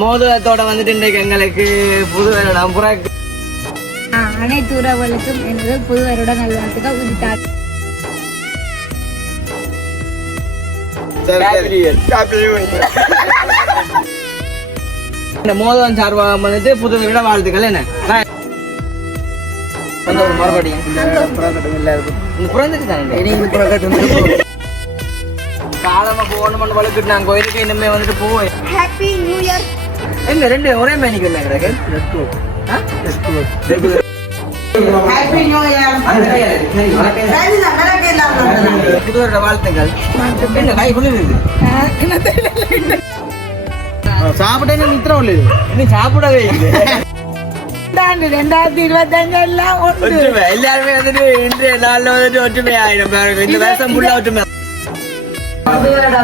மோதிரத்தோட வந்துட்டு இன்றைக்கு எங்களுக்கு புது வருடம் புறாக்கு அனைத்து உறவுகளுக்கும் எனது புது வருட நல்வாழ்த்துக்கள். உரித்தார் இந்த மோதிரம் சார்பாக வந்துட்டு புது வருட வாழ்த்துக்கள் என்ன? மறுபடியும். இந்த புறந்துட்டு தானே? காலமா போகணும் பண்ண வளர்த்துட்டு நான் கோயிலுக்கு இனிமே வந்துட்டு போவேன். ஹாப்பி நியூ இயர் எங்க ரெண்டு ஒரே மேனிக்கு கிடக்கு புது வருட வாழ்த்துக்கள். என்ன கை குளிருது சாப்பிட்டே நித்திரம் உள்ளது இன்னும் சாப்பிடவே இல்லை. ரெண்டாயிரத்தி இருபத்தஞ்சு எல்லாம் ஒற்றுமை. எல்லாருமே வந்துட்டு இன்றைய நாள்ல வந்துட்டு ஒற்றுமை ஆயிடும். இந்த வருஷம் ஃபுல்லா ஒற்றுமை. வாழ்த்துக்கள்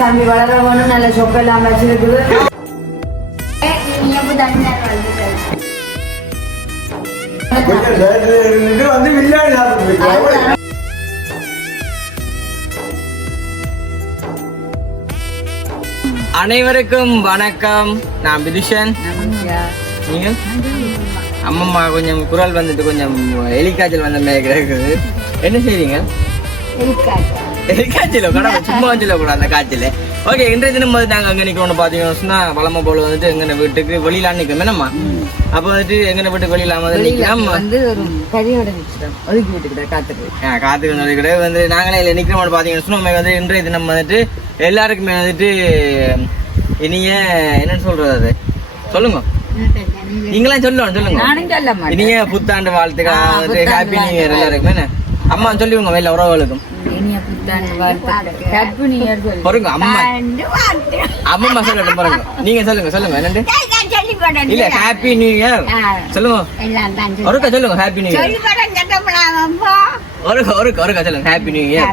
தம்பி வளர வேணும் நல்ல வச்சிருக்குது அனைவருக்கும் வணக்கம். நான் விதுஷன். நீங்க? அம்மம்மா கொஞ்சம் குரல் வந்துட்டு கொஞ்சம் எலிக்காய்ச்சல் வந்த மாதிரி கிடக்குது என்ன செய்றீங்க? எலிக்காய்ச்சல் கடமை சும்மா வச்சுல கூட அந்த காய்ச்சல் ஓகே இன்றைய தினம் வந்து நாங்கள் அங்கே நிற்கணும்னு பார்த்தீங்கன்னா சொன்னா வளமை போல வந்துட்டு எங்க வீட்டுக்கு வெளியில நிற்கும் என்னம்மா? அப்போ வந்துட்டு எங்க வீட்டுக்கு வெளியில வந்து நிற்கலாம் வந்து கறியோட நிச்சயம் ஒதுக்கி விட்டுக்கிட்ட காத்துக்கு. காத்துக்கு வந்து கிடையாது வந்து நாங்களே இல்லை நிற்கிறோம்னு பார்த்தீங்கன்னா சொன்னா உண்மைக்கு வந்து இன்றைய தினம் வந்துட்டு எல்லாருக்குமே வந்துட்டு இனிய என்னன்னு சொல்றது அது? சொல்லுங்க. நீங்களாம் சொல்லணும் சொல்லுங்க. இனிய புத்தாண்டு வாழ்த்துக்கள் ஹாப்பி நியூ இயர் எல்லாருக்குமே அம்மா சொல்லிவிங்க வெளில உறவுகளுக்கும் இனிய புத்தாண்டு வாழ்த்துக்கள். ஹாப்பி நியூ இயர் சொல்லு. பாருங்க அம்மா. அம்மா சொல்லட்டும் பாருங்க. நீங்க சொல்லுங்க சொல்லுங்க என்னண்டு? இல்ல ஹாப்பி நியூ இயர் சொல்லுங்க. ஒருக்கா சொல்லுங்க ஹாப்பி நியூ இயர் ஒருக்கா ஒருக்கா ஒருக்கா சொல்லுங்க ஹாப்பி நியூ இயர்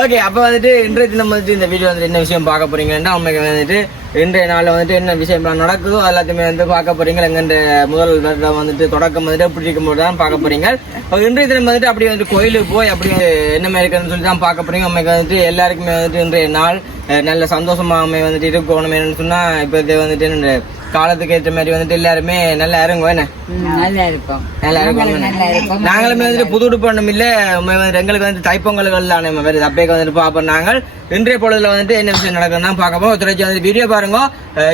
ஓகே அப்போ வந்துட்டு இன்றைய தினம் வந்துட்டு இந்த வீடியோ வந்துட்டு என்ன விஷயம் பார்க்க போறீங்கன்னா உண்மைக்கு வந்துட்டு இன்றைய நாளில் வந்துட்டு என்ன விஷயம் நடக்குதோ எல்லாத்தையுமே வந்து பார்க்க போறீங்க. எங்கன்ற முதல் வருடம் வந்துட்டு தொடக்கம் வந்துட்டு எப்படி இருக்கும்போது தான் பார்க்க போறீங்க. அப்ப இன்றைய தினம் வந்துட்டு அப்படி வந்து கோயிலுக்கு போய் அப்படி என்ன மாதிரி இருக்குன்னு சொல்லி தான் பார்க்க போறீங்க. உண்மைக்கு வந்துட்டு எல்லாருக்குமே வந்துட்டு இன்றைய நாள் நல்ல சந்தோஷமா அம்மை வந்துட்டு இருக்கணும் என்னன்னு சொன்னா இப்போ இது வந்துட்டு என்ன காலத்துக்கு ஏற்ற மாதிரி வந்துட்டு எல்லாருமே நல்லா இறங்குவோம் என்ன? நல்லா இருக்கும். நல்லா இருக்கும் நாங்களுமே வந்துட்டு புது உடுப்பு ஒண்ணும் இல்ல. எங்களுக்கு வந்து தைப்பொங்கல்கள் தானே வருது. அப்பேக்கு வந்துட்டு பார்ப்போம் நாங்கள். இன்றைய பொழுதுல வந்துட்டு என்ன விஷயம் நடக்குதுன்னு தான் பார்க்க போறோம் துறைச்சி வந்து வீடியோ பாருங்க.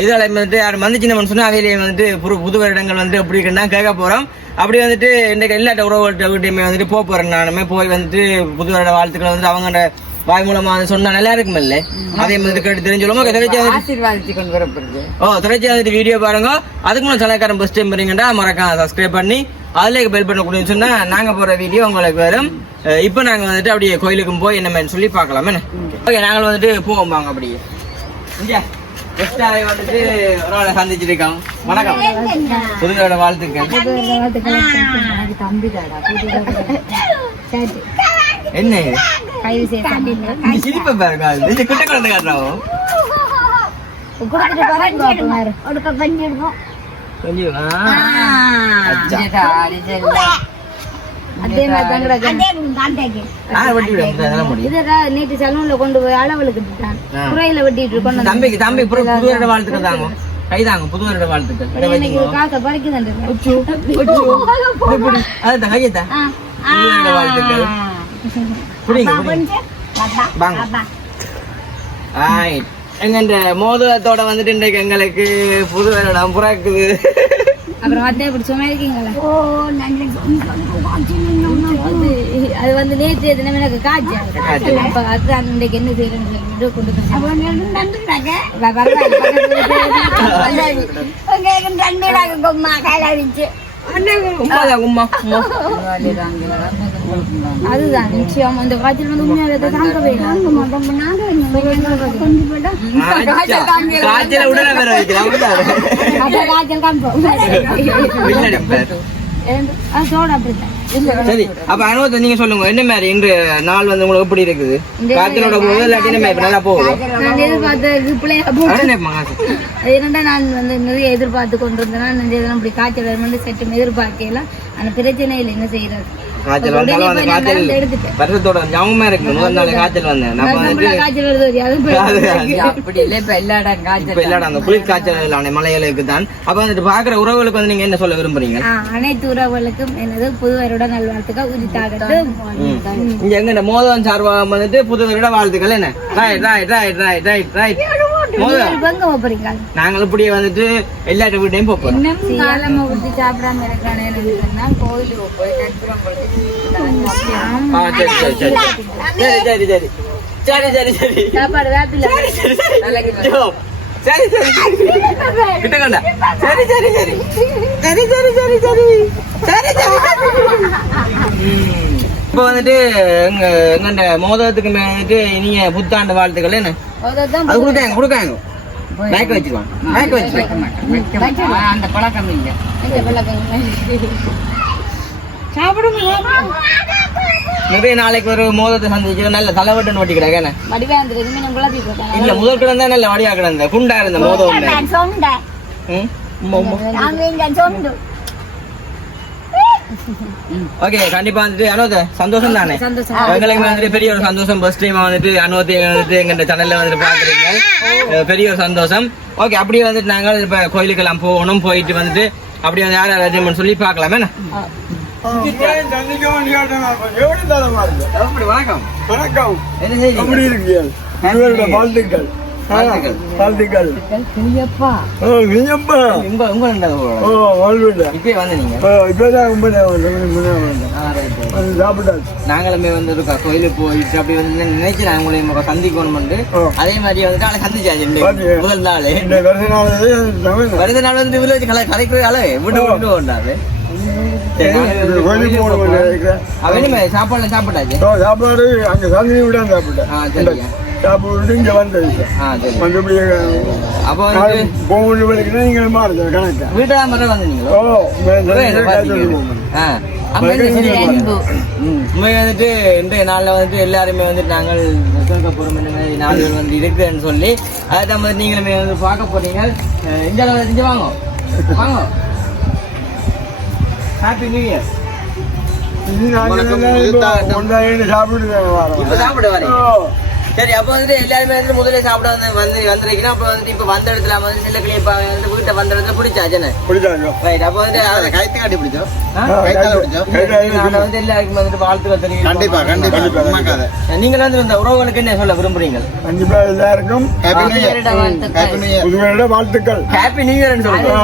இதால வந்துட்டு யார் வந்துச்சுன்னு சொன்னா அவையிலேயே வந்துட்டு புது புது வருடங்கள் வந்துட்டு எப்படி இருக்குன்னு கேட்க போறோம். அப்படி வந்துட்டு இன்றைக்கு எல்லாட்ட உறவுகள்கிட்ட வீட்டையுமே வந்துட்டு போக போறேன் நானுமே. போய் வந்துட்டு புது வருட வாழ்த்துக்களை வந்துட்டு அவங்க வாய் மூலமா வந்து சொன்னா நல்லா இருக்குமில்ல அதே மாதிரி கேட்டு வந்து ஆசீர்வாதத்தை கொண்டு வரப்படுது. ஓ தொடர்ச்சி வந்துட்டு வீடியோ பாருங்க. அதுக்கு முன்னாடி சலக்காரன் ஃபஸ்ட் டைம் வரீங்கன்னா மறக்காம சப்ஸ்கிரைப் பண்ணி அதுல பெல் பட்டன் கொடுன்னு சொன்னால் நாங்க போற வீடியோ உங்களுக்கு வரும். இப்போ நாங்க வந்துட்டு அப்படியே கோயிலுக்கும் போய் என்ன மாதிரி சொல்லி பார்க்கலாம். என்ன? ஓகே நாங்கள் வந்துட்டு போவோம் வாங்க அப்படியே. இந்தியா வந்துட்டு ஒரு ஆளை சந்திச்சிட்டு இருக்கோம் வணக்கம். புதுதோட வாழ்த்துக்கள். என்ன? இது? சிரிப்பை பாருங்க குழந்தை காட்டுறோம் அதே மாதிரி நேற்று சலூன்ல கொண்டு போய் அளவலுக்கு விட்டான் ஆ. குறையில வெட்டிட்டு இருக்கோம் தம்பிக்கு தம்பி புது புது வருட வாழ்த்துக்கள் தாங்க கை தாங்க புது வருட வாழ்த்துக்கள் இதை இன்னைக்கு வச்சுக்கோ. காசை பறிக்குதுண்டு அதுதான் கையத்தா புது வருட வாழ்த்துக்கள் புடிங்க புடிங்க வாங்க ஆய் எங்க இந்த மோதிரத்தோட வந்துட்டு இன்றைக்கு எங்களுக்கு புது வருடம் புறாக்குது அப்புறம் வந்து இப்படி சும்மா இருக்கீங்களா அது அது வந்து நேற்று தினம் எனக்கு காய்ச்சல். அப்ப அதுதான் இன்றைக்கு என்ன செய்யறேன்னு கொண்டு பரவாயில்ல, இருக்கு. உண்மைதான் உம்மா உம்மா. அதுதான் நிச்சயம் அந்த காய்ச்சல் வந்து உண்மையாக தாங்கவே இல்லை. ஆச்சா. காய்ச்சல காமிப்போம். சோடா அப்படித்தான். சரி அப்ப அனுபவத்தை நீங்க சொல்லுங்க. என்ன மாதிரி இன்று நாள் வந்து உங்களுக்கு எப்படி இருக்குது? காய்ச்சலோட போகுது இல்லாட்டி என்ன இப்ப நல்லா போகுது. இரண்டா நான் வந்து நிறைய எதிர்பார்த்து கொண்டு இருந்தேன் நான் இந்த இதெல்லாம் இப்படி காய்ச்சல் வருமென்று சற்று எதிர்பார்க்கலாம் ஆனா பிரச்சனை இல்லை என்ன செய்யறது? காய்ச்சல் வந்தாலும் அந்த காய்ச்சல் வருஷத்தோட ஞாபகமா இருக்கு. முதல் நாள் காய்ச்சல் வந்தேன். அப்ப வந்துட்டு அப்படி இல்லை இப்ப எல்லா இடம் இப்ப காய்ச்சல் இல்லாட அந்த குளிர் காய்ச்சல் இல்லாத மலைகளுக்கு தான். அப்ப வந்துட்டு பாக்குற உறவுகளுக்கு வந்து நீங்க என்ன சொல்ல விரும்புறீங்க? அனைத்து உறவுகளுக்கும் எனது புது வருட நல்வாழ்த்துக்கள். உரித்தாகட்டும் இங்க எங்க மோதவன் சார்பாக வந்துட்டு புது வருட வாழ்த்துக்கள் என்ன? Right right right right right right நாங்கள் இப்படியே வந்துட்டு எல்லா வீட்டையும் போப்போம் இன்னும் காலமா ஊற்றி சாப்பிடாம இருக்கிறானே சொன்னால் கோயிலுக்கு போய் கற்பூரம் சரி சரி சரி. சரி சரி சரி. சரி சரி சரி. சாப்பாடு வேப்பில. சரி சரி சரி. கிட்ட கொண்டா சரி சரி. சரி சரி சரி. சரி சரி சரி சரி. இப்போ வந்துட்டு எங்க எங்கண்ட மோதகத்துக்கு மேல வந்துட்டு நீங்க புத்தாண்டு வாழ்த்துக்கள் என்ன? அது கொடுக்காங்க. கொடுக்காங்க பேக் வச்சுக்குவாங்க பேக் வச்சுக்குவாங்க அந்த பழக்கம் இல்லை. நிறைய நாளைக்கு ஒரு மோதத்தை சந்திச்சு நல்ல தலைவட்டன் கிடக்க போட்டாங்க இல்ல முதல் கிடந்தா நல்ல வடிவா கிடந்த குண்டா இருந்த மோதம். ஓகே கண்டிப்பா வந்துட்டு அனுவத சந்தோஷம். தானே எங்களுக்கு வந்துட்டு பெரிய ஒரு சந்தோஷம். ஃபர்ஸ்ட் டைம் வந்துட்டு அனுவத்தை வந்துட்டு எங்க சேனல்ல வந்துட்டு பாக்குறீங்க பெரிய ஒரு சந்தோஷம். ஓகே அப்படியே வந்துட்டு நாங்கள் இப்ப கோயிலுக்கெல்லாம் போகணும் போயிட்டு வந்துட்டு அப்படியே வந்து யார் யார் சொல்லி பார்க்கலாம். என்ன? வணக்கம். வணக்கம்? என்ன உங்களோட வாழ்த்துக்கள். நாங்களுமே வந்து கோயிலுக்கு போயிட்டு அப்படி வந்து நினைக்கிறேன் உங்களையும் சந்திக்கணும்னு அதே மாதிரி வந்து நாளை சந்திச்சாச்சு முதல் நாள். வருஷ நாள் வந்து இவ்வளோ கலை கலைக்கிற அளவு விட்டு விட்டு ஒன்றாரு சாப்பாடுல சாப்பிட்டாச்சு? சாப்பாடு அங்க சாமி விட சாப்பிட்டேன். சாப்பிட்டு இங்கே வந்தது. மறுபடியும் அப்போ வந்து மூணு நீங்கள் மாறுது மட்டும் வந்தீங்களோ? ஓ உண்மை வந்துட்டு இன்றைய நாளில் வந்துட்டு எல்லாருமே வந்துட்டு நாங்கள் வந்து இருக்குதுன்னு சொல்லி அதை தான் நீங்களுமே வந்து பார்க்க போறீங்க. இந்தியாவில் செஞ்சு வாங்க. வாங்க. ஹாப்பி நியூ இயர் சரி அப்போ வந்துட்டு எல்லாருமே வந்து முதலே சாப்பிட வந்து வந்து வந்திருக்கணும் அப்போ வந்துட்டு இப்போ வந்த இடத்துல வந்து சில கிளி வந்து வீட்டை வந்த இடத்துல பிடிச்சா ஜன பிடிச்சாங்க ரைட் அப்போ வந்து கைத்து காட்டி பிடிச்சோம். கைத்தால பிடிச்சோம். நாங்கள் வந்து எல்லாருக்கும் வந்துட்டு வாழ்த்துக்கள் தெரியும் கண்டிப்பாக கண்டிப்பாக நீங்கள் வந்து இந்த உறவுகளுக்கு என்ன சொல்ல விரும்புறீங்க? கண்டிப்பாக எல்லாருக்கும் ஹாப்பி நியூ இயர் வாழ்த்துக்கள். ஹாப்பி நியூ இயர்னு சொல்லுங்க.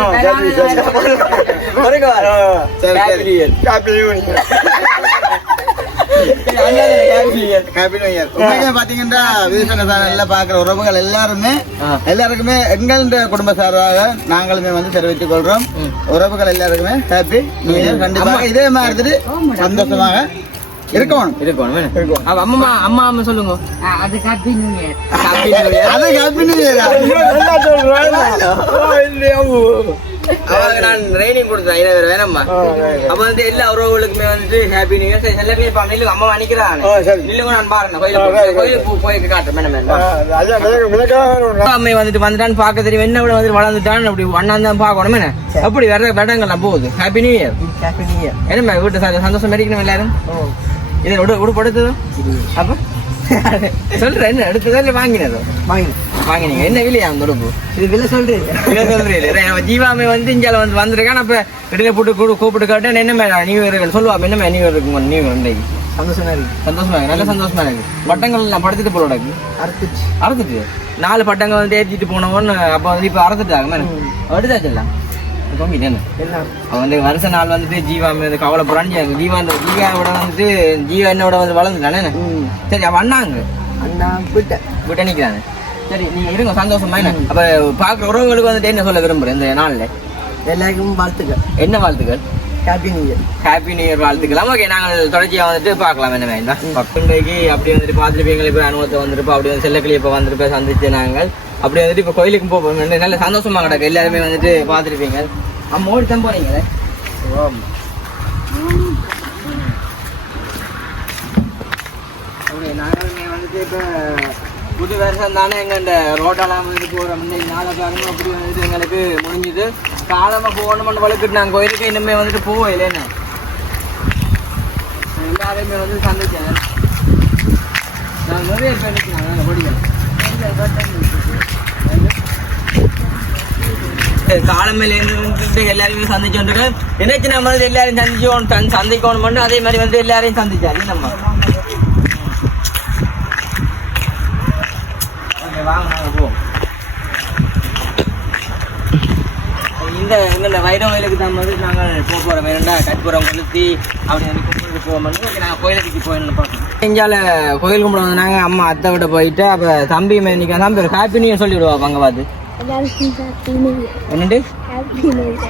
ஹாப்பி நியூ இயர் பாத்தீங்கன்னா சேனல்ல பாக்குற உறவுகள் எல்லாருமே. எல்லாருக்குமே எங்களுடைய குடும்ப சார்பாக நாங்களுமே வந்து தெரிவித்துக் கொள்றோம். உறவுகள் எல்லாருக்குமே ஹாப்பி கண்டிப்பாக இதே மாதிரி சந்தோஷமாக இருக்கணும். இருக்கணும் அம்மா அம்மா அம்மா சொல்லுங்க. ஆ, அது happy new year happy new year அது ஹாப்பி நியூ இயர் அவருக்கு நான் ட்ரைனிங் கொடுத்தேன். இருபது வேணாம்மா. அப்ப வந்து எல்லா உறவுகளுக்குமே வந்து ஹாப்பி நியூ இயர்ஸ் எல்லாமே இப்ப இல்ல அம்மா நினைக்கிறான் நில்லுங்க நான் பாருங்க. கோயிலுக்கு கோயிலுக்கு போய் காட்டுறேன். மேடம் அம்மை வந்துட்டு வந்துட்டான்னு பார்க்க தெரியும். என்ன விட வந்துட்டு வளர்ந்துட்டான் அப்படி அண்ணாந்து தான் பார்க்கணும் என்ன அப்படி வேற வேடங்கள்லாம் போகுது. Happy new year happy new year என்னம்மா வீட்டு சந்தோஷம் இருக்கணும் எல்லாரும்? இதை விட விடுபடுத்துது? அப்போ? சொல்றேன் இல்லை வாங்கினதோ? வாங்கி வாங்கினீங்க. என்ன விலையா அந்த உடுப்பு? இது விலை சொல்றேன் விலை சொல்றேன் ஜீவாமை வந்து இந்தியாவில் வந்து வந்திருக்கான். அப்ப இடையில போட்டு கூடு- கூப்பிட்டு கேட்டேன் என்ன மேடம்? நியூ இயர் சொல்லுவா என்ன நியூ இயர் இருக்கு. நியூ இயர் இன்றைக்கு சந்தோஷமா இருக்கு. சந்தோஷமா இருக்கு. நல்ல சந்தோஷமா இருக்கு. பட்டங்கள் எல்லாம் படுத்துட்டு போல உனக்கு. அறுத்துட்டு அறுத்துட்டு? நாலு பட்டங்கள் வந்து ஏற்றிட்டு போனவொன்னு அப்ப வந்து இப்ப அறுத்துட்டாங்க. மேடம். தொங்கிட்டேன் அவன் வந்து வருஷ நாள் வந்துட்டு ஜீவா மீது கவலைப்படுறான்னு ஜீவா அந்த ஜீவாவோட வந்துட்டு ஜீவா என்னோட வந்து வளர்ந்துட்டானே. சரி அவன் அண்ணாங்க. அண்ணா விட்ட. விட்ட நிக்கிறாங்க. சரி நீங்க இருங்க சந்தோஷமா என்ன அப்ப பாக்குற உறவுகளுக்கு வந்துட்டு என்ன சொல்ல விரும்புறேன் இந்த நாள்ல? எல்லாருக்கும் வாழ்த்துக்கள். என்ன வாழ்த்துக்கள்? Happy new year happy new year வாழ்த்துக்கள். ஓகே நாங்கள் தொடர்ச்சியா வந்துட்டு பார்க்கலாம் என்ன வேண்டாம் பக்கண்டைக்கு அப்படி வந்துட்டு பார்த்துருப்பீங்க இப்போ அனுபவத்தை வந்திருப்போம் அப்படி வந்து செல்லக்கிளி இப்போ வந்திருப்போம் சந்திச்சு நாங்கள். அப்படி வந்துட்டு இப்போ கோயிலுக்கு போவோம் நல்ல சந்தோஷமா கிடக்கு. எல்லாருமே வந்துட்டு பார்த்துருப்பீங்க. அம்மா ஓடி தான் போறீங்களே அப்படி வந்துட்டு இப்போ புது வருஷம் தானே எங்க இந்த ரோட்டெல்லாம் வந்து போகிறோம் இன்னைக்கு நாளை பாருங்க அப்படி வந்துட்டு எங்களுக்கு முடிஞ்சுது. காலமாக போகணும்னு வளர்க்கிட்டு நாங்கள் கோயிலுக்கு இன்னுமே வந்துட்டு போவோம் இல்லைன்னு. எல்லாருமே வந்து சந்திச்சேன். நான் நிறைய பேருக்கு நான் படிக்கிறேன் காலமையிலேருந்து வந்துட்டு எல்லாரையுமே சந்திச்சோன்ட்டு நினைச்சு நம்ம வந்து எல்லாரையும் சந்திச்சோம் சந்திக்கணும் அதே மாதிரி வந்து எல்லாரையும் சந்திச்சாரு நம்ம? ஓகே வாங்க நாங்கள் போவோம் இந்த இந்த வைரவயலுக்கு தான் வந்து நாங்கள் போக போகிறோம் வேணுண்டா கற்பூரம் கொளுத்தி அப்படி வந்து கும்பிட்டு போவோம் ஓகே நாங்கள் கோயிலுக்கு போயிடணும் பார்க்கணும். இங்கால கோயில் கும்பிட வந்தாங்க நாங்கள் அம்மா அத்தை விட்ட போயிட்டு அப்போ தம்பி மேனிக்கு தம்பி ஹாப்பி நியூ சொல்லி விடுவா பங்க பார்த்து. என்னண்டு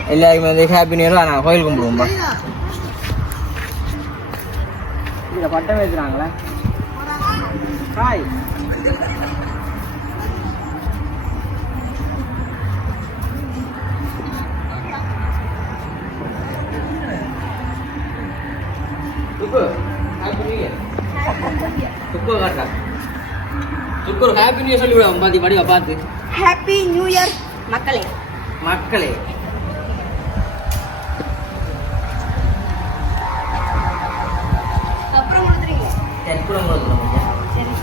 எல்லாருக்குமே வந்து ஹாப்பி நியூ நான் கோயில் கும்பிடுவோம்பா இதில் பட்டம் வைக்கிறாங்களே ஹாய் சுக்கு ஹாப்பி நியூ இயர் இயர் சொல்லி விடுவோம் பாத்தி படிவா பார்த்து ஹாப்பி நியூ இயர் மக்களே. மக்களே. அப்புறம் கொடுத்துருங்க. சரி கூட உங்களுக்கு சரி.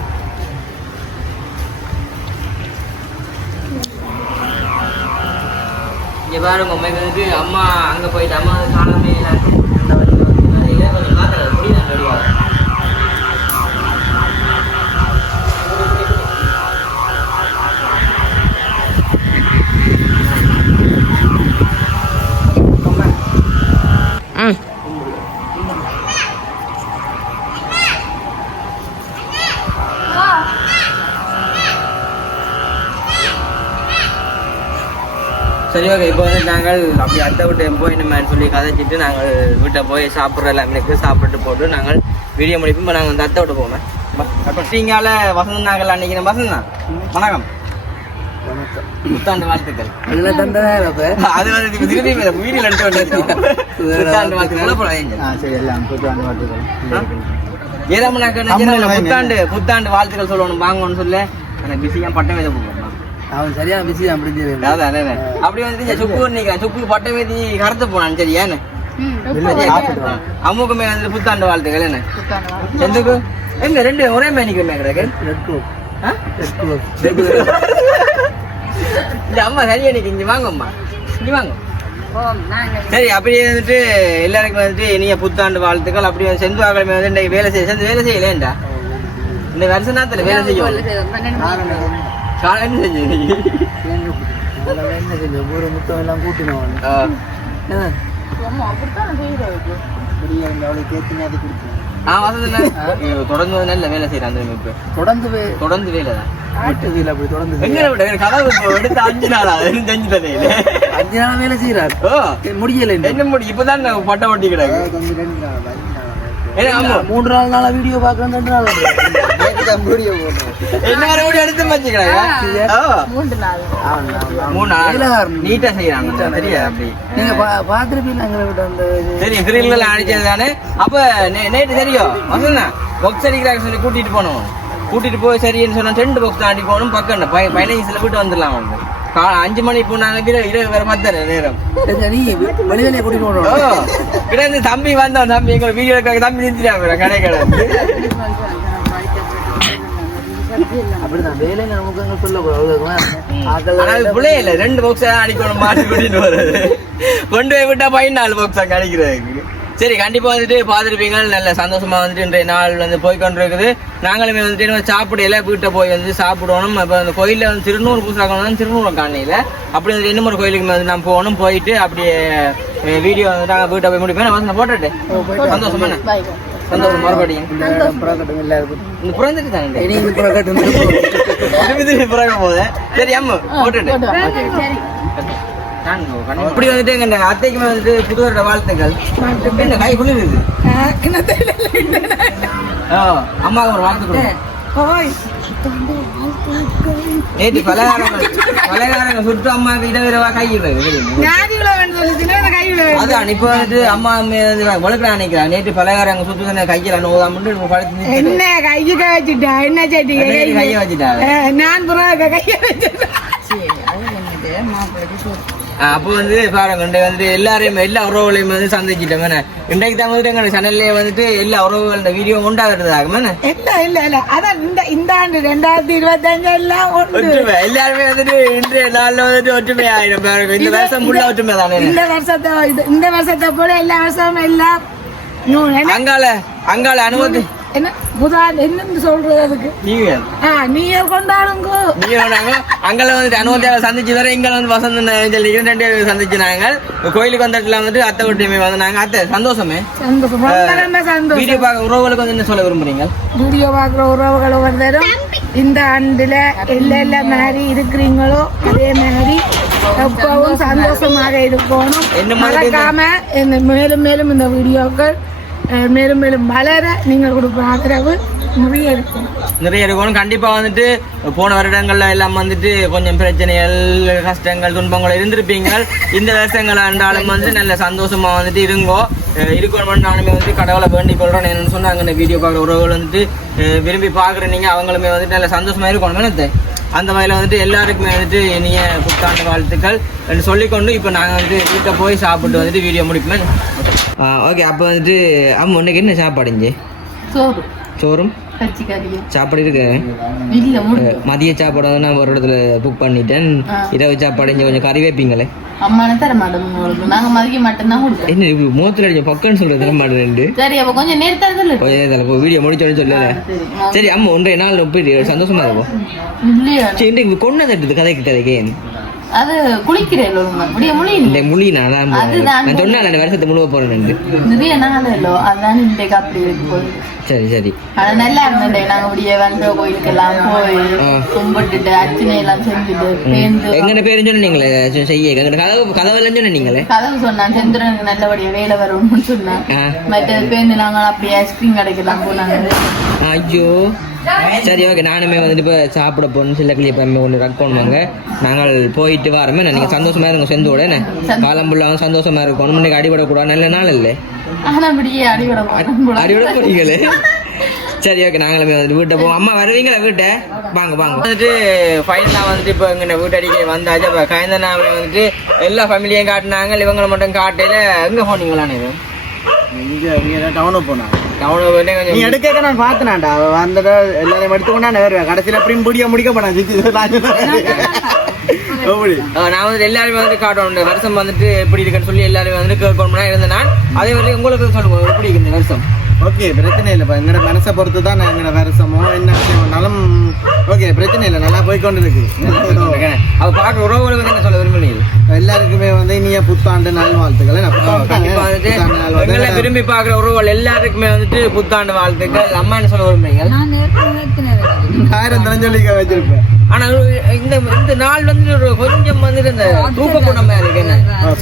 இங்கே பாருங்க வந்துட்டு அம்மா அங்கே போயிட்டு அம்மா காலமே சரி ஓகே இப்போ வந்து நாங்கள் அப்படி அடுத்த விட்டு போய் நம்ம சொல்லி கதைச்சிட்டு நாங்கள் வீட்டை போய் சாப்பிட்ற எல்லாமே சாப்பிட்டு போட்டு நாங்கள் வீடியோ முடிப்போம். இப்போ நாங்கள் வந்து அத்தை விட்டு போவோம். அப்போ நீங்கால வசந்தம் நாங்கள் அன்னைக்கு நம்ம வசந்தம் வணக்கம். புத்தாண்டு வாழ்த்துக்கள். அது வந்து திருப்பி வீடியோல எடுத்து வந்து புத்தாண்டு வாழ்த்துக்கள். சரி எல்லாம் புத்தாண்டு வாழ்த்துக்கள். புத்தாண்டு புத்தாண்டு வாழ்த்துக்கள் சொல்லணும். வாங்கணும்னு சொல்ல. எனக்கு பிஸியா பட்டம் வேத போகணும் அவன் சரியான பிஸி அதான் அப்படி வந்து இந்த சுக்கு நிக்கிறேன் சுக்கு பட்டம் வேதி கருத்து போனான் சரி ஏன்னு? அம்முக்குமே வந்து புத்தாண்டு வாழ்த்துக்கள் என்ன எந்துக்கு எங்க ரெண்டு ஒரே மேனிக்குமே கிடக்கு. ஆ? இந்த அம்மா சரியா நிக்கு இங்க வாங்க அம்மா. இங்க வாங்க. சரி அப்படியே வந்துட்டு எல்லாருக்கும் வந்துட்டு இனிய புத்தாண்டு வாழ்த்துக்கள். அப்படி வந்து செந்து ஆகலமே வந்து இன்னைக்கு வேலை செய்ய செந்து வேலை செய்யலேண்டா இந்த வருஷ நேரத்துல வேலை செய்யும். காலை என்ன செஞ்சு ஒரு முத்தம் எல்லாம் கூட்டினோம் அவளுக்கு ஏற்றினே அது ஆ தொடர்ந்து வந்து நல்ல வேலை செய்யறான் அந்த இப்ப தொடர்ந்து தொடர்ந்து வேலை தான் தொடர்ந்து கதவு எடுத்து அஞ்சு அஞ்சு நாள் வேலை செய்யறாரு முடியல என்ன முடி இப்பதான் பட்ட ஒட்டி கிடக்கு ஆமா மூன்று நாள் நாளா வீடியோ பாக்குறேன் ரெண்டு நாள் நீட்டா செய்யறாங்க சரியா அப்படி. நீங்க பா- பார்த்திருப்பீங்க எங்களை விட்டு அந்த இது. தெரியும். கிரில்ல அடிச்சது தானே? அப்ப நே- நேற்று தெரியும். வசந்தா பாக்ஸ் அடிக்கிறாங்க சொல்லி கூட்டிட்டு போனோம். கூட்டிட்டு போய் சரின்னு சொன்னா ரெண்டு பாக்ஸ் அடி போகணும் பக்கம் பதினஞ்சு சில வீட்டு வந்துடலாம் வந்து கா அஞ்சு மணி போனாங்க இரவு இரவு வேற மத்த நேரம். வெளியில கூட்டிட்டு ஓ. போனோம் கிட்ட இருந்து தம்பி வந்தான். தம்பி எங்க வீடியோ எடுக்க தம்பி நிறுத்திட்டாங்க கடை கடை அப்படிதான். வேலைங்க நமக்கு சொல்லக்கூடாது. இல்ல. ரெண்டு பாக்ஸ் அடிக்கணும் மாட்டி கூட்டிட்டு வர்றது. கொண்டு போய் விட்டா பதினாலு பாக்ஸ் அங்க அடிக்கிறதுக்கு சரி கண்டிப்பா வந்துட்டு பார்த்துருப்பீங்க. நல்ல சந்தோஷமா வந்துட்டு இன்றைய நாள் வந்து போய் கொண்டிருக்குது நாங்களுமே வந்துட்டு இன்னும் சாப்பிடல. வீட்டை போய் வந்து சாப்பிடணும். இப்போ அந்த கோயிலில் வந்து திருநூறு பூசாக்கம் வந்து திருநூறு காணையில். அப்படி வந்து இன்னும் ஒரு கோயிலுக்கு வந்து நான் போகணும். போயிட்டு அப்படியே வீடியோ வந்து நாங்கள் வீட்டை போய் முடிப்பேன். வந்து போட்டுட்டு சந்தோஷமா என்ன? சந்தோஷம் மறுபடியும். புறக்கட்டும் இந்த புறந்துட்டு தானே? இனி இது புறக்கட்டும் திருப்பி பிறகு போதே சரி அம்மா போட்டுட்டு சரி இப்படி வந்துட்டு எங்க அத்தைக்கு வந்துட்டு புது வருட வாழ்த்துக்கள். என்ன கை குளிருது அம்மாவுக்கு ஒரு வாழ்த்து கொடுங்க. நேற்று பலகாரங்கள் பலகாரங்கள் சுட்டு அம்மாவுக்கு இடவிரவா கையிடுறது அதான் இப்ப வந்துட்டு அம்மா வளர்க்கலாம் நினைக்கிறா நேற்று பலகாரங்க சுட்டு தானே கையில நோதாமட்டு படுத்து என்ன கையுக்க வச்சுட்டா? என்ன செடி? கையை வச்சுட்டாங்க நான் கைய வச்சுட்டா. அது என்னது? மாப்பிள்ளை அப்போ வந்து பாருங்க இன்றைக்கு வந்துட்டு எல்லாரையும் எல்லா உறவுகளையும் வந்து சந்திச்சிட்டோம் என்ன? இன்றைக்கு தான் வந்துட்டு எங்க சேனல்லே வந்துட்டு எல்லா உறவுகள் இந்த வீடியோ உண்டாகிறதாகும் என்ன? இல்ல இல்ல இல்ல. அதான் இந்த இந்த ஆண்டு ரெண்டாயிரத்தி இருபத்தஞ்சு எல்லாம் ஒற்றுமை. எல்லாருமே வந்துட்டு இன்றைய நாள்ல வந்துட்டு ஒற்றுமை ஆயிடும் பாருங்க. இந்த வருஷம் ஃபுல்லா ஒற்றுமை தானே? இந்த வருஷத்தை இந்த வருஷத்தை போல எல்லா வருஷமும் எல்லாம் அங்கால அங்கால அனுமதி. என்ன? புதான் என்னன்னு சொல்றது அதுக்கு? நீங்க. ஆ நீங்க கொண்டாடுங்க. நீங்க நாங்க அங்கல வந்துட்டு அனுமதியாவை சந்திச்சு வர இங்க வந்து வசந்த சொல்லி ரெண்டு பேரும் சந்திச்சு நாங்கள் கோயிலுக்கு வந்த இடத்துல வந்துட்டு அத்தை ஒற்றுமை வந்து நாங்க. அத்தை சந்தோஷமே? சந்தோஷம். வீடியோ பார்க்க உறவுகளுக்கு வந்து என்ன சொல்ல விரும்புறீங்க? வீடியோ பார்க்குற உறவுகள் ஒவ்வொருத்தரும் இந்த ஆண்டுல எல்லா எல்லா மாதிரி இருக்கிறீங்களோ அதே மாதிரி எப்பவும் சந்தோஷமாக இருக்கணும் மறக்காம இந்த மேலும் மேலும் இந்த வீடியோக்கள் மேலும் மேலும் வளர நீங்கள் கொடுக்குற ஆதரவு நிறைய இருக்கும். நிறைய இருக்கணும் கண்டிப்பாக வந்துட்டு போன வருடங்கள்ல எல்லாம் வந்துட்டு கொஞ்சம் பிரச்சனைகள் கஷ்டங்கள் துன்பங்கள் இருந்திருப்பீங்க இந்த வருஷங்கள் ஆண்டாலும் வந்து நல்ல சந்தோஷமா வந்துட்டு இருங்கோ. இருக்கணும்னு நானுமே வந்து கடவுளை வேண்டிக் கொள்றேன் என்னன்னு சொன்னாங்க. இந்த வீடியோ பார்க்குற உறவுகள் வந்துட்டு விரும்பி பார்க்குற நீங்க அவங்களுமே வந்துட்டு நல்ல சந்தோஷமா இருக்கணும். என்னத்தை அந்த வகையில் வந்துட்டு எல்லாருக்குமே வந்துட்டு இனிய புத்தாண்டு வாழ்த்துக்கள். சொல்லிக்கொண்டு இப்போ நாங்கள் வந்து வீட்டை போய் சாப்பிட்டு வந்துட்டு வீடியோ முடிப்போம். ஓகே அப்போ வந்துட்டு அம்மா உன்னைக்கு என்ன சாப்பாடுங்க சோறு. சோறும்? சாப்பாடு இருக்கு? மதிய சாப்பாடு வந்து நான் ஒரு இடத்துல புக் பண்ணிட்டேன். இரவு சாப்பாடு இங்கே கொஞ்சம் கறி வைப்பீங்களே? அம்மான தர மாட்டோம் உங்களுக்கு நாங்க மதிக்க மாட்டோம் தான் கொடுப்போம். என்ன இப்படி மூத்துல அடிச்ச பக்கம்னு சொல்றது தர மாட்டேன் சரி அப்ப கொஞ்சம் நேர்த்தறதுல கொஞ்சம் இதில் இப்போ வீடியோ முடிச்சோன்னு சொல்லல. சரி சரி அம்மா ஒன்றைய நாள் போய் சந்தோஷமா இருக்கும் இல்லையா? சரி இன்றைக்கு கொண்டு தட்டுது கதைக்கு கதைக்கு. அது குளிக்கிறேன் முடிய முடியும் இந்த முழி நான் தான் அதுதான் நான் சொன்னேன் வருஷத்தை முழுவ போறேன் நிறைய நாள் இல்லோ அதான் இன்றைக்கு அப்படி இருக்கு. சரி சரி. ஆனா நல்லா இருந்தது நாங்க அப்படியே வந்த கோயிலுக்கெல்லாம் போய். கும்பிட்டுட்டு அர்ச்சனை எல்லாம் செஞ்சுட்டு சேர்ந்து எங்கட பேரும் சொன்னீங்களே செய்ய. எங்கட கதவு கதவெல்லாம் சொன்னீங்களே கதவு சொன்னான். சந்திரனுக்கு நல்லபடியா வேலை வரும்னு சொன்னான். மற்றது பேருந்து நாங்க அப்படியே ஐஸ்கிரீம் கடைக்கெல்லாம் போனாங்க. ஐயோ. சரி ஓகே நானுமே வந்துட்டு இப்போ சாப்பிட போகணும் சில கிளியை இப்போ ஒன்று ரக் பண்ணுவாங்க நாங்கள் போயிட்டு வரோமே. நீங்கள் சந்தோஷமா இருங்க செந்தோட. என்ன காலம் ஃபுல்லாக சந்தோஷமா இருக்கணும். இன்னைக்கு அடிபடக்கூடாது. நல்ல நாள் இல்லை அடியோட போறீங்களே. சரி ஓகே நாங்களுமே வந்துட்டு வீட்டை போவோம். அம்மா வருவீங்களா வீட்டை? வாங்க வாங்க. வந்துட்டு ஃபைனலாக வந்துட்டு இப்போ இங்கே வீட்டு அடிக்க வந்தாச்சு. இப்போ காய்ந்தனாவே வந்துட்டு எல்லா ஃபேமிலியும் காட்டினாங்க. இவங்களை மட்டும் காட்டையில் எங்கே போனீங்களான்னு இது இங்க இங்க டவுனுக்கு போனாங்க டவுனுக்கு போயிட்டு நீ கொஞ்சம் எடுக்க நான் பார்த்தேன்டா வந்தத எல்லாரையும் எடுத்து கொண்டாந்து வருவேன். கடைசியில் எப்படியும் முடிய முடிக்க போனான் நான் வந்து எல்லாருமே வந்து காட்டணும் இந்த வருஷம் வந்துட்டு எப்படி இருக்குன்னு சொல்லி எல்லாருமே வந்து கேட்கணும்னா இருந்தேன். நான் அதே மாதிரி உங்களுக்கு சொல்லுங்க. எப்படி இருக்கு இந்த வருஷம்? ஓகே பிரச்சனை இல்லைப்பா எங்களோட மனசை பொறுத்து தான் எங்களோட வருஷமோ என்ன விஷயம்னாலும் ஓகே பிரச்சனை இல்லை. நல்லா போய்க்கொண்டு இருக்கு அவ பார்க்குற உறவுகளுக்கு என்ன சொல்ல விரும்புறீங்க? எல்லாருக்குமே வந்து இனிய புத்தாண்டு நல்வாழ்த்துக்கள். விரும்பி பார்க்குற உறவுகள் எல்லாருக்குமே வந்துட்டு புத்தாண்டு வாழ்த்துக்கள். அம்மா என்ன சொல்ல விரும்புறீங்க? நான் தெரிஞ்சொல்லிக்க வச்சிருப்பேன். ஆனா இந்த இந்த நாள் வந்து ஒரு கொஞ்சம் வந்துட்டு இந்த தூக்க குணமா இருக்கு என்ன?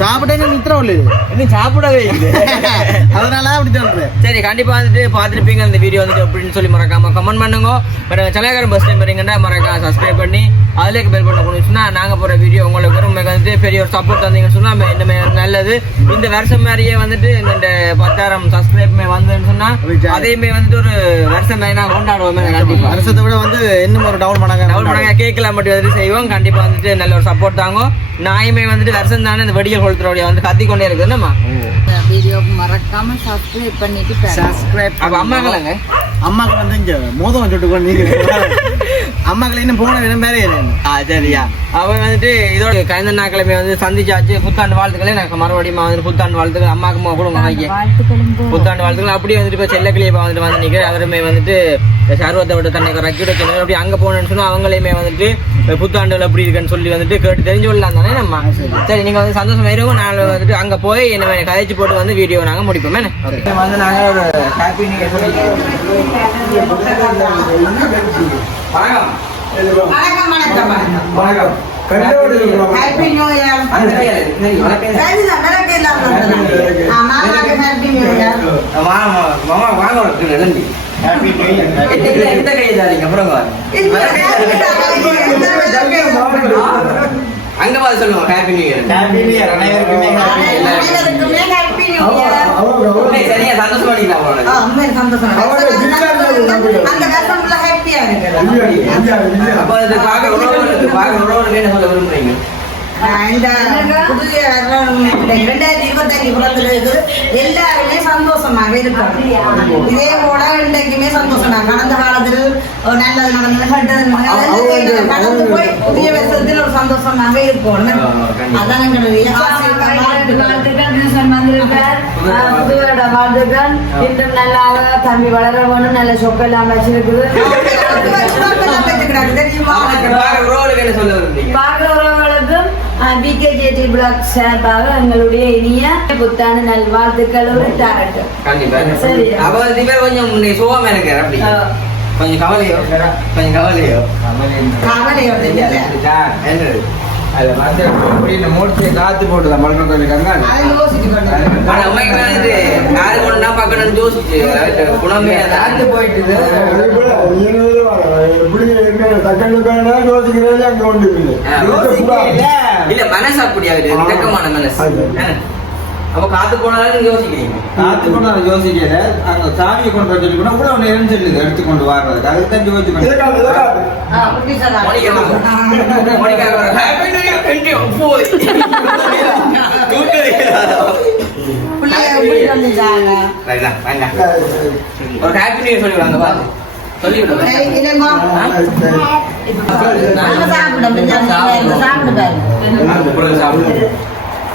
சாப்பிட்டேன்னு நித்திரம் இல்லை இன்னும் சாப்பிடவே இல்லை. அதனால அப்படி சொல்றேன். சரி கண்டிப்பா வந்துட்டு பார்த்துருப்பீங்க இந்த வீடியோ வந்துட்டு அப்படின்னு சொல்லி மறக்காம கமெண்ட் பண்ணுங்க. வேற சலகரம் பஸ் டைம் வரீங்கன்னா மறக்காம சப்ஸ்கிரைப் பண்ணி அதுலேயே பெல் பண்ண போனீங்கன்னா நாங்க போற வீடியோ உங்களுக்கு. உங்களுக்கு வந்துட்டு பெரிய ஒரு சப்போர்ட் தந்தீங்கன்னு சொன்னா நம்ம இன்னுமே நல்லது. இந்த வருஷம் மாதிரியே வந்துட்டு இந்த பத்தாயிரம் சப்ஸ்கிரைப் வந்ததுன்னு சொன்னா அதையுமே வந்துட்டு ஒரு வருஷம் மாதிரி கொண்டாடுவோமே கண்டிப்பா. வருஷத்தை விட வந்து இன்னும் ஒரு டவுன் பண்ணாங்க. டவுன் பண்ணாங்க கேட்கலாம் மட்டும் வந்துட்டு செய்வோம். கண்டிப்பா வந்துட்டு நல்ல ஒரு சப்போர்ட் தாங்க நாயுமே வந்துட்டு வருஷம் தானே இந்த வெடிகள் கொளுத்துறோடைய வந்து கத்தி கொண்டே இருக்குது. என்னம்மா? வீடியோ மறக்காம சப்ஸ்கிரைப் பண்ணிட்டு சப்ஸ்கிரைப் அப்ப அம்மாக்கலாங்க அம்மாக்கு வந்து இங்க மோதம் சுட்டு கொண்டு அம்மாக்களை இன்னும் போன விதம் வேற ஆ சரியா. அவன் வந்துட்டு இதோட கயந்த நாட்கிழமை வந்து சந்திச்சாச்சு. புத்தாண்டு வாழ்த்துக்களே. எனக்கு மறுபடியும் வந்துட்டு புத்தாண்டு வாழ்த்துக்கள். அம்மாக்கு கொடுங்க வாங்கி புத்தாண்டு வாழ்த்துக்கள். அப்படியே வந்துட்டு இப்போ செல்லக்கிளியை வந்துட்டு வந்து நிற்கிற அவருமே வந்துட்டு சர்வத்தை விட்டு தன்னை ரக்கி வச்சு அப்படி அங்கே போனேன்னு சொன்னா அவங்களையுமே வந்துட்டு புத்தாண்டுகள் எப்படி இருக்குன்னு சொல்லி வந்துட்டு கேட்டு தெரிஞ்சு கொள்ளலாம் தானே நம்ம? சரி. நீங்க வந்து சந்தோஷமா இருக்கும் நாங்கள் வந்துட்டு அங்க போய் என்ன கதைச்சு போட்டு வந்து வீடியோ நாங்க முடிப்போம். என்ன? வந்து நாங்க ஒரு ஹாப்பி நியூ வணக்கம். வணக்கம் கண்டோடு இருக்கிறோம். மாமா வாங்க உனக்கு நன்றி இந்த கையை தாரிங்க அப்புறம் அங்க பார்த்து சொல்லுங்க. Happy new year happy new year அனைவருக்குமே ஹாப்பி உன்னை சரியா சந்தோஷமா விரும்புறீங்க. புதிய இந்த இரண்டாயிரத்தி இருபத்தஞ்சு பிறந்தது எல்லாருமே சந்தோஷமாக இருக்கும் இதே போல இன்றைக்குமே சந்தோஷமாக கடந்த காலத்தில் நல்லது நடந்தது கெட்டது கடந்து போய் புதிய வருஷத்தில் ஒரு சந்தோஷமாக இருக்கணும். அதான் எங்களுடைய வாழ்த்துக்கள் இன்று நல்லாக தம்பி வளர வேணும் நல்ல சொக்கெல்லாம் வச்சிருக்குது பார்க்கிறவர்களுக்கும் பிகேஜேடி பிளாக் சார்பாக எங்களுடைய இனிய புத்தாண்டு நல்வாழ்த்துக்கள் உரித்தாகட்டும். கண்டிப்பா. கொஞ்சம் சுகமா அப்படி. கொஞ்சம் கவலையோ? கொஞ்சம் கவலையோ. என்னது? அதுல வந்து இப்படி இந்த மூட்டை காத்து போட்டுதான் மரணம் கோயிலுக்காங்க யாரு கொண்டா. பார்க்கணும்னு யோசிச்சு. குணமே காத்து போயிட்டு இல்ல. மனசு அப்படி ஆகுது இறக்கமான மனசு? அப்ப காத்து போனாலும் யோசிக்கிறீங்க. காத்து கொண்டு யோசிக்கல. அங்க சாமியை கொண்டு வர சொல்லி கூட கூட நேரம் சொல்லுது எடுத்து கொண்டு வர்றதுக்கு அதுக்கு தான் யோசிச்சு? ஒரு ஹாப்பி நியூ சொல்லிவிடுவாங்க சரி,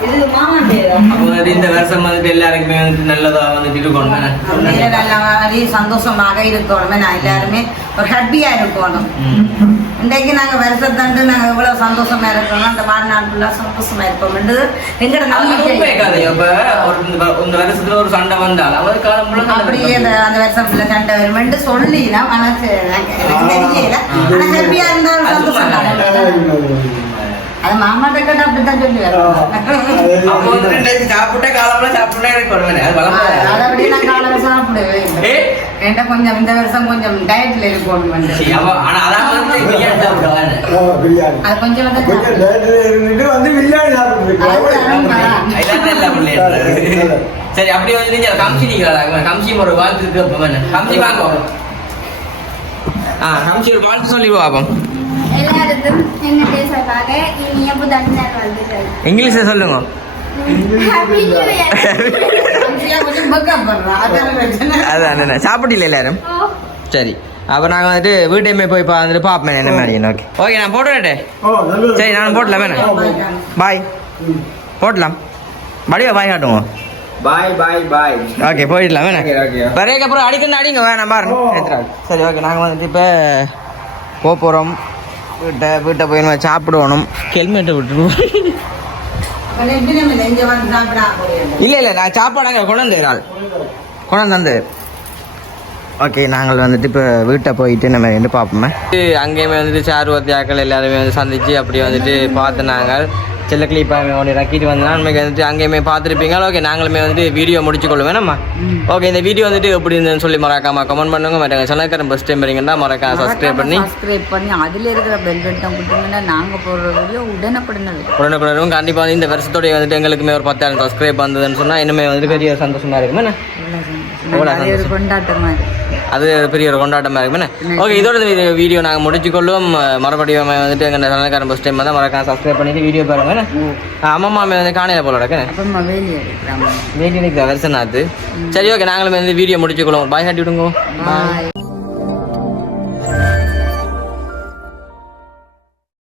இந்த வருஷம் வந்துட்டு எல்லாருக்குமே வந்துட்டு நல்லதா வந்துட்டு இருக்கணும். சந்தோஷமாக இருக்கணும் நான் எல்லாருமே. ஒரு ஹாப்பியா இருக்கணும். இன்றைக்கு நாங்க வருஷத்தண்டு நாங்க எவ்வளவு சந்தோஷமா இருக்கணும் அந்த வாழ்நாள் ஃபுல்லா சந்தோஷமா இருப்போம். எங்கட நம்பிக்கை இப்ப ஒரு இந்த வருஷத்துல ஒரு சண்டை வந்தால் அவர் காலம் அப்படியே அந்த வருஷம் ஃபுல்லா சண்டை வருமென்று சொல்லிடலாம் ஆனா எனக்கு தெரியல. ஆனா ஹாப்பியா இருந்தாலும் சந்தோஷம். அது மாமாட்ட கேட்டா அப்படித்தான் சொல்லி அப்போ வந்து ரெண்டாயிரத்தி சாப்பிட்டா காலம்ல சாப்பிட்டா எனக்கு வருவேன் அது வளர்ந்து அதை அப்படியே நான் காலையில சாப்பிடுவேன். ஏ? என்கிட்ட கொஞ்சம் இந்த வருஷம் கொஞ்சம் டயட்ல இருக்கணும் வந்து. சரி, அவ- ஆனா அதான் வந்து பிரியாணி சாப்பிடுவாங்க அது கொஞ்சம் வந்து வந்து பிரியாணி சாப்பிட்டு இதான் நல்ல பிள்ளைங்க. சரி அப்படியே வந்து நீங்க கம்சி நீங்களா கம்சி ஒரு வாழ்த்து இருக்கு அப்ப. கம்சி வாங்க ஆ கம்சி ஒரு வாழ்த்து சொல்லிடுவா அப்போ. எல்லாருக்கும் என்னுடைய சார்பாக இங்கிலீஷ்ல சொல்லுங்க. அதான் சாப்பிட்டீங்களா எல்லாரும்? சரி. அப்போ நாங்கள் வந்துட்டு வீட்டையுமே போய் பா வந்துட்டு பார்ப்பேன் என்ன மாதிரி ஓகே ஓகே நான் போட்டுவிட்டேன் சரி நான் போட்டலாம் வேணாம் பாய் போட்டலாம். படிவா பாய் காட்டுவோம் பாய் பாய் பாய் ஓகே போயிடலாம். பிறகு அப்புறம் அடிக்கணும் அடிங்க வேணாம் பாருங்க. சரி ஓகே நாங்கள் வந்துட்டு இப்போ போக போகிறோம் வீட்டை வீட்டை போய் நம்ம சாப்பிடுவோம் ஹெல்மெட்டை விட்டுருவோம் இல்லை இல்லை நான் சாப்பாடு அங்கே கொண்டு வந்து ஆள் கொண்டு வந்து தந்து ஓகே நாங்கள் வந்துட்டு இப்போ வீட்டை போயிட்டு நம்ம வந்து பார்ப்போமே. அங்கேயுமே வந்துட்டு சார்வத்தியாக்கள் எல்லாருமே வந்து சந்திச்சு அப்படி வந்துட்டு பார்த்து நாங்கள் சில கிளிப்பாக ஒன்று ரக்கிட்டு வந்தோம்னா நமக்கு வந்துட்டு அங்கேயுமே பார்த்துருப்பீங்க. ஓகே நாங்களுமே வந்துட்டு வீடியோ முடிச்சு கொள்ளுவேன் நம்ம ஓகே இந்த வீடியோ வந்துட்டு எப்படி இருந்ததுன்னு சொல்லி மறக்காம கமெண்ட் பண்ணுங்க. மறக்காம சொன்னக்காரன் ஃபஸ்ட் டைம் வரீங்கன்னா மறக்காம சப்ஸ்கிரைப் பண்ணி. சப்ஸ்கிரைப் பண்ணி அதுல இருக்கிற பெல் பட்டன் கொடுத்தீங்கன்னா நாங்க போடுற வீடியோ உடனுக்குடனே. உடனுக்குடனும் கண்டிப்பாக வந்து இந்த வருஷத்தோடைய வந்துட்டு எங்களுக்குமே ஒரு பத்தாயிரம் சப்ஸ்கிரைப் வந்ததுன்னு சொன்னால் இன்னுமே வந்துட்டு பெரிய சந்தோஷமா இருக்குமே. என்ன? நாங்க அதே பெரிய ஒரு கொண்டாட்டமாக இருக்குமே ஓகே இதோட வீடியோ நாங்கள் முடிச்சுக்கொள்ளும் மறுபடியும் வந்துட்டு எங்கள் சனக்காரன் ஃபஸ்ட் டைம் தான் மறக்காம சப்ஸ்கிரைப் பண்ணிட்டு வீடியோ பாருங்க? அம்மா வந்து காணையில் போல இருக்கிறாங்க வீடியோ வருஷம் ஆகுது சரி ஓகே நாங்களும் வந்து வீடியோ முடிச்சுக்கொள்ளும் பாய் காட்டி விடுங்க.